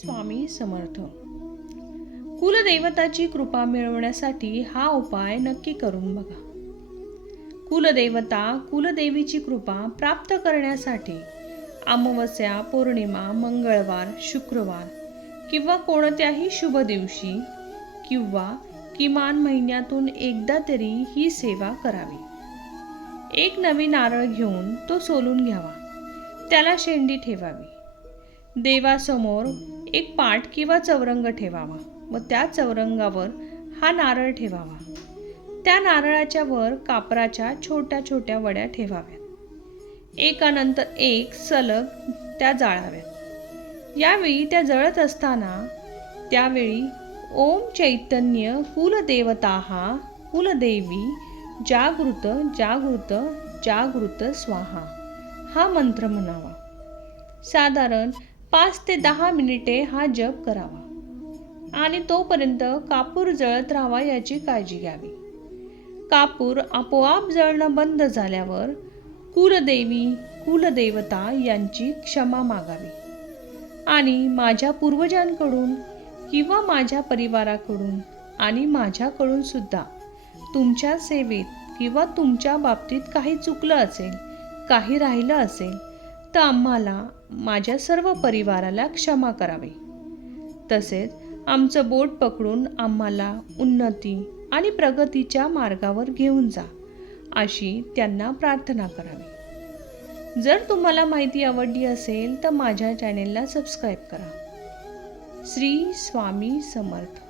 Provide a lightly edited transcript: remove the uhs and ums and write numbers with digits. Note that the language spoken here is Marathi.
स्वामी समर्थ. कुलदैवताची कृपा मिळवण्यासाठी हा उपाय नक्की करून बघा. कुलदेवता कुलदेवीची कृपा प्राप्त करण्यासाठी अमावस्या, पौर्णिमा, मंगळवार, शुक्रवार किंवा कोणत्याही शुभ दिवशी किंवा किमान महिन्यातून एकदा तरी ही सेवा करावी. एक नवी नारळ घेऊन तो सोलून घ्यावा. त्याला शेंडी ठेवावी. देवासमोर एक पाट किंवा चौरंग ठेवावा व त्या चौरंगावर हा नारळ ठेवावा. त्या नारळाच्या वर कापराच्या छोट्या छोट्या वड्या ठेवाव्यात. एकानंतर एक सलग त्या जाळाव्यात. यावेळी त्या जळत असताना त्यावेळी ओम चैतन्य कुलदेवताः कुलदेवी जागृत जागृत जागृत स्वाहा हा मंत्र म्हणावा. साधारण 5 ते 10 मिनिटे हा जप करावा आणि तोपर्यंत कापूर जळत राहावा याची काळजी घ्यावी. कापूर आपोआप जळणं बंद झाल्यावर कुलदेवी कुलदेवता यांची क्षमा मागावी आणि माझ्या पूर्वजांकडून किंवा माझ्या परिवाराकडून आणि माझ्याकडून सुद्धा तुमच्या सेवेत किंवा तुमच्या बाबतीत काही चुकलं असेल, काही राहिलं असेल तर आम्हाला, माझ्या सर्व परिवाराला क्षमा करावी. तसेच आमचं बोट पकडून आम्हाला उन्नती आणि प्रगतीच्या मार्गावर घेऊन जा अशी त्यांना प्रार्थना करावी. जर तुम्हाला माहिती आवडली असेल तर माझ्या चॅनेलला सबस्क्राईब करा. श्री स्वामी समर्थ.